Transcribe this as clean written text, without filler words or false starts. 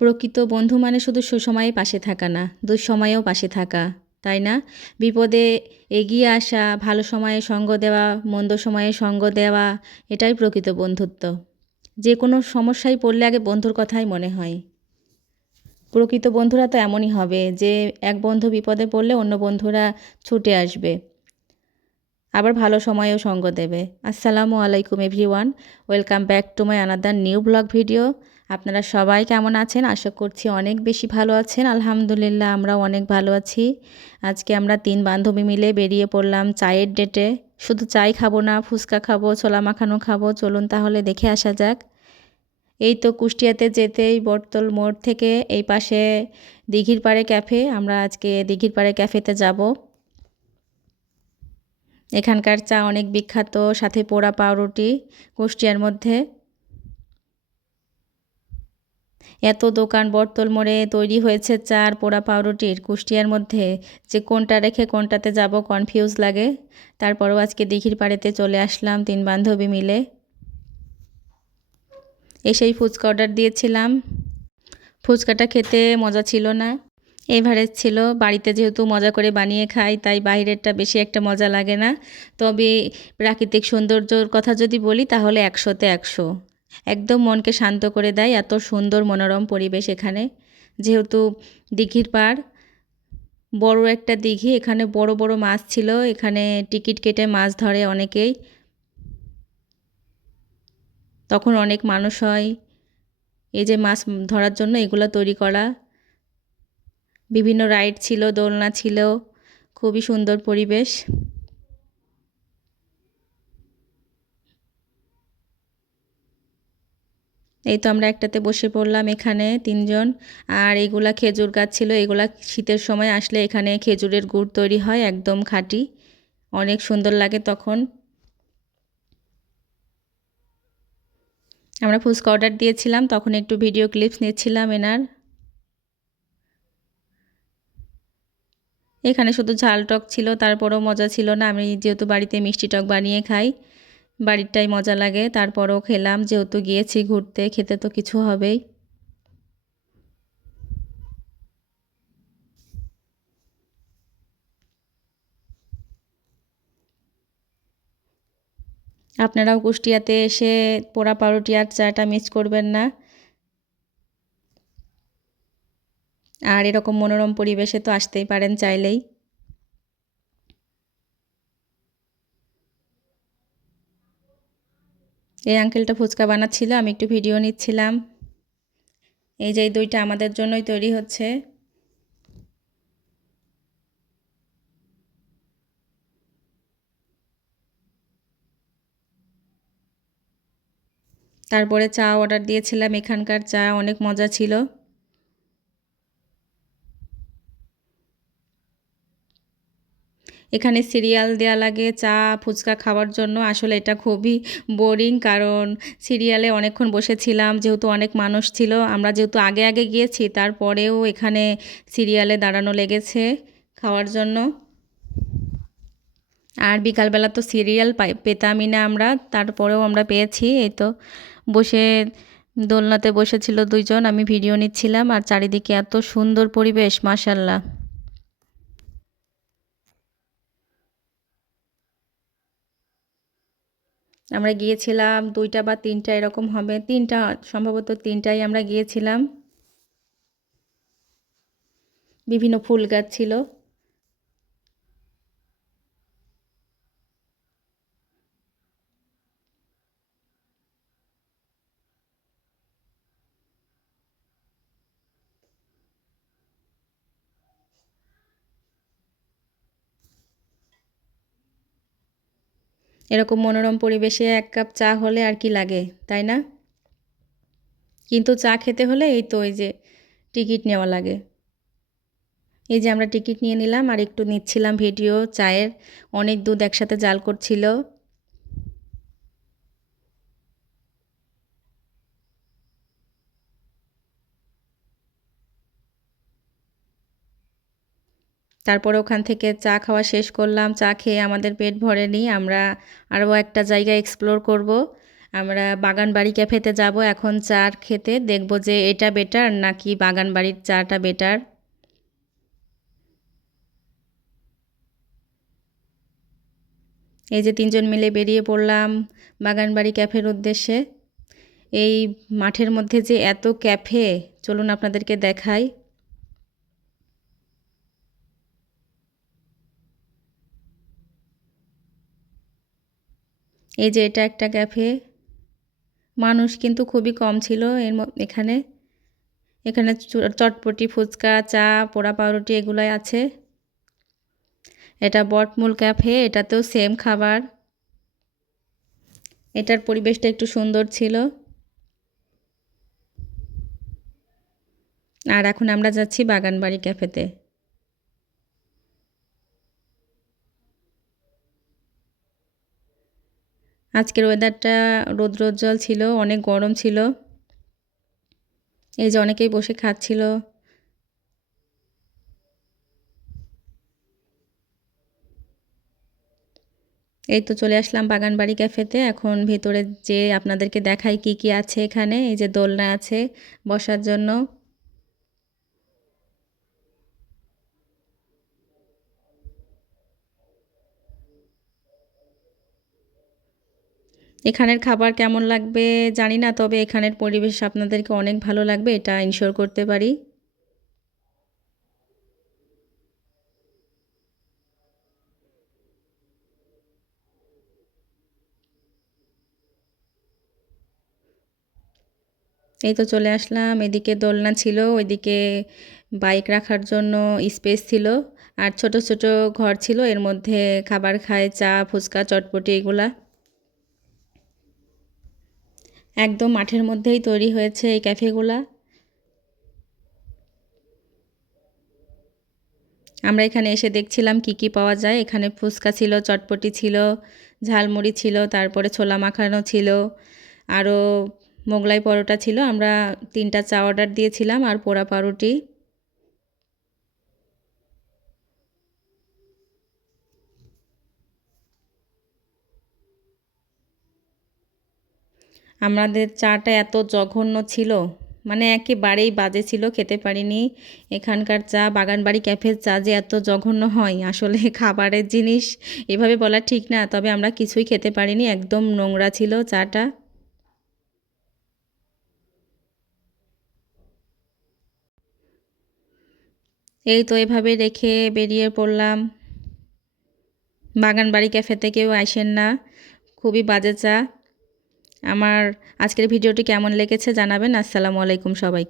প্রকৃত বন্ধু মানে শুধু সুসময়ে পাশে থাকা না, দুঃসময়েও পাশে থাকা, তাই না? বিপদে এগিয়ে আসা, ভালো সময়ে সঙ্গ দেওয়া, মন্দ সময়ে সঙ্গ দেওয়া, এটাই প্রকৃত বন্ধুত্ব। যে কোনো সমস্যায় পড়লে আগে বন্ধুর কথাই মনে হয়। প্রকৃত বন্ধুরা তো এমনই হবে যে এক বন্ধু বিপদে পড়লে অন্য বন্ধুরা ছুটে আসবে। আবার ভালো সময়েও সঙ্গ দেবে। আসসালামু আলাইকুম everyone, welcome back to my another new blog video. আপনারা সবাই কেমন আছেন? আশা করছি অনেক বেশি ভালো আছেন। আলহামদুলিল্লাহ আমরাও অনেক ভালো আছি। আজকে আমরা 3 বান্ধবী মিলে বেরিয়ে পড়লাম চায়ের ডেটে। শুধু চাই খাবো না, ফুচকা খাবো, ছোলা মাখানো খাবো। চলুন তাহলে দেখে আসা যাক। এই তো কুষ্টিয়াতে যেতেই বটতল মোড় থেকে এই পাশে দিঘির পাড়ে ক্যাফে। আমরা আজকে দিঘির পাড়ে ক্যাফেতে যাব। এখানকার চা অনেক বিখ্যাত, সাথে পোড়া পাউরুটি। কুষ্টিয়ার মধ্যে এত দোকান বটতল মোড়ে তৈরি হয়েছে চা আর পোড়া পাউরুটির, কুষ্টিয়ার মধ্যে যে কোনটা রেখে কোনটাতে যাব কনফিউজ লাগে। তারপরও আজকে দিঘির পাড়েতে চলে আসলাম 3 বান্ধবী মিলে। এসেই ফুচকা অর্ডার দিয়েছিলাম। ফুচকাটা খেতে মজা ছিল না, এভারেজ ছিল। বাড়িতে যেহেতু মজা করে বানিয়ে খাই তাই বাইরেরটা বেশি একটা মজা লাগে না। তবে প্রাকৃতিক সৌন্দর্যর কথা যদি বলি তাহলে 100তে 100। একদম মনকে শান্ত করে দেয়, এত সুন্দর মনোরম পরিবেশ এখানে। যেহেতু দিঘির পাড়, বড় একটা দিঘি, এখানে বড় বড় মাছ ছিল। এখানে টিকিট কেটে মাছ ধরে অনেকেই। তখন অনেক মানুষ হয় এই যে মাছ ধরার জন্য এগুলো তৈরি করা। বিভিন্ন রাইড ছিল, দোলনা ছিল, খুবই সুন্দর পরিবেশ। এই তো আমরা একটাতে বসে পড়লাম এখানে 3 জন। আর এগুলা খেজুর গাছ ছিল, এগুলা শীতের সময় আসলে এখানে খেজুরের গুড় তৈরি হয় একদম খাঁটি, অনেক সুন্দর লাগে তখন। আমরা ফুচকা অর্ডার দিয়েছিলাম, তখন একটু ভিডিও ক্লিপস নিচ্ছিলাম এনার। এখানে শুধু ঝাল টক ছিল, তারপরেও মজা ছিল না। আমি যেহেতু বাড়িতে মিষ্টি টক বানিয়ে খাই, বাড়িরটাই মজা লাগে। তারপরেও খেলাম, যেহেতু গিয়েছি ঘুরতে, খেতে তো কিছু হবেই। আপনারাও কুষ্টিয়াতে এসে পোড়া পাউরুটি আর চাটা মিস করবেন না। আর এরকম মনোরম পরিবেশে তো আসতেই পারেন চাইলেই। এই আঙ্কেলটা ফুচকা বানাচ্ছিল, আমি একটু ভিডিও নিচ্ছিলাম। এই যে এই দুইটা আমাদের জন্যই তৈরি হচ্ছে। তারপরে চা অর্ডার দিয়েছিলাম, এখানকার চা অনেক মজা ছিল। এখানে সিরিয়াল দেয়া লাগে চা ফুচকা খাওয়ার জন্য। আসলে এটা খুবই বোরিং, কারণ সিরিয়ালে অনেকক্ষণ বসেছিলাম, যেহেতু অনেক মানুষ ছিল। আমরা যেহেতু আগে আগে গিয়েছি, তারপরেও এখানে সিরিয়ালে দাঁড়ানো লেগেছে খাওয়ার জন্য। আর বিকালবেলা তো সিরিয়াল পেতামই না আমরা, তারপরেও আমরা পেয়েছি। এই তো বসে দোলনাতে বসেছিল 2 জন, আমি ভিডিও নিচ্ছিলাম। আর চারিদিকে এত সুন্দর পরিবেশ, মাশাআল্লাহ। আমরা গিয়েছিলাম 2টা বা 3টা এরকম হবে, 3টা সম্ভবত, 3টাই আমরা গিয়েছিলাম। বিভিন্ন ফুল গাছ ছিল। এরকম মনোরম পরিবেশে 1 কাপ চা হলে আর কি লাগে, তাই না? কিন্তু চা খেতে হলে এই তো এই যে টিকিট নেওয়া লাগে। এই যে আমরা টিকিট নিয়ে নিলাম আর একটু নিচ্ছিলাম ভিডিও চায়ের। অনেক দুধ একসাথে জাল করছিল। তারপরে ওখান থেকে চা খাওয়া শেষ করলাম। চা খেয়ে আমাদের পেট ভরেনি, আমরা আরও একটা জায়গা এক্সপ্লোর করব। আমরা বাগানবাড়ি ক্যাফেতে যাব এখন চা খেতে, দেখব যে এটা বেটার নাকি বাগানবাড়ির চাটা বেটার। এই যে 3 জন মিলে বেরিয়ে পড়লাম বাগানবাড়ি ক্যাফের উদ্দেশ্যে। এই মাঠের মধ্যে যে এত ক্যাফে, চলুন আপনাদেরকে দেখাই। এই যে এটা একটা ক্যাফে, মানুষ কিন্তু খুবই কম ছিল এখানে। এখানে চটপটি, ফুচকা, চা, পোড়া পাউরুটি এগুলাই আছে। এটা বটমূল ক্যাফে, এটাতেও সেম খাবার। এটার পরিবেশটা একটু সুন্দর ছিল। আর এখন আমরা যাচ্ছি বাগানবাড়ি ক্যাফেতে। আজকের ওয়েদারটা রৌদ্রোজ্জ্বল ছিল, অনেক গরম ছিল। এই যে অনেকেই বসে খাচ্ছিল। এই তো চলে আসলাম বাগানবাড়ি ক্যাফেতে। এখন ভেতরে যেয়ে আপনাদেরকে দেখাই কি কি আছে এখানে। এই যে দোলনা আছে বসার জন্য। এখানের খাবার কেমন লাগবে জানি না, তবে এখানের পরিবেশ আপনাদেরকে অনেক ভালো লাগবে, এটা ইনশিওর করতে পারি। এই তো চলে আসলাম। এদিকে দোলনা ছিল, ওইদিকে বাইক রাখার জন্য স্পেস ছিল, আর ছোট ছোট ঘর ছিল, এর মধ্যে খাবার খায়, চা, ফুচকা, চটপটি এগুলা। একদম মাঠের মধ্যেই তৈরি হয়েছে এই ক্যাফেগুলা। আমরা এখানে এসে দেখছিলাম কি কি পাওয়া যায়। এখানে ফুচকা ছিল, চটপটি ছিল, ঝালমুড়ি ছিল, তারপরে ছোলা মাখানো ছিল, আরও মোগলাই পরোটা ছিল। আমরা 3টা চা অর্ডার দিয়েছিলাম আর পোড়া পাউরুটি। আমাদের চাটা এত জঘন্য ছিল, মানে একেবারেই বাজে ছিল, খেতে পারিনি। এখানকার চা, বাগানবাড়ি ক্যাফের চা যে এত জঘন্য হয়, আসলে খাবারের জিনিস এভাবে বলা ঠিক না, তবে আমরা কিছুই খেতে পারিনি, একদম নোংরা ছিল চাটা। এই তো এভাবে রেখে বেরিয়ে পড়লাম। বাগানবাড়ি ক্যাফেতে কেউ আসেন না, খুবই বাজে চা। আমার আজকের ভিডিওটি কেমন লেগেছে জানাবেন। আসসালামু আলাইকুম সবাইকে।